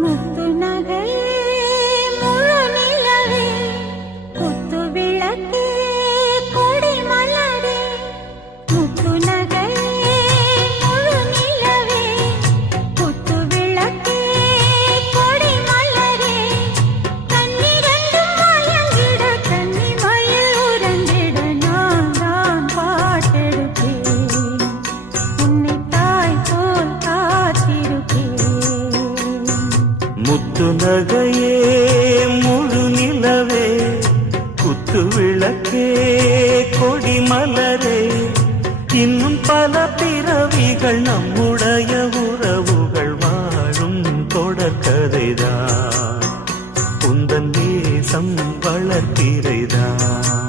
முத்து நகையே முழு நிலவே குத்து விளக்கே கொடி மலரே முத்து நகையே முழு நிலவே குத்து விளக்கே கொடி மலரே கண்ணிரண்டும் மயங்கிட கன்னி மயில் உறங்கிட நான் தான் பாட்டெடுப்பேன் உன்னை தாய் போல் காத்திருப்பேன் முத்து நகையே முழு நிலவே குத்து விளக்கே கொடி மலரே இன்னும் பல பிறவிகள் நம்முடைய உறவுகள் வாழும் தொடர்கதைதான் உந்தன் நேசம் வளர்த்திரைதான்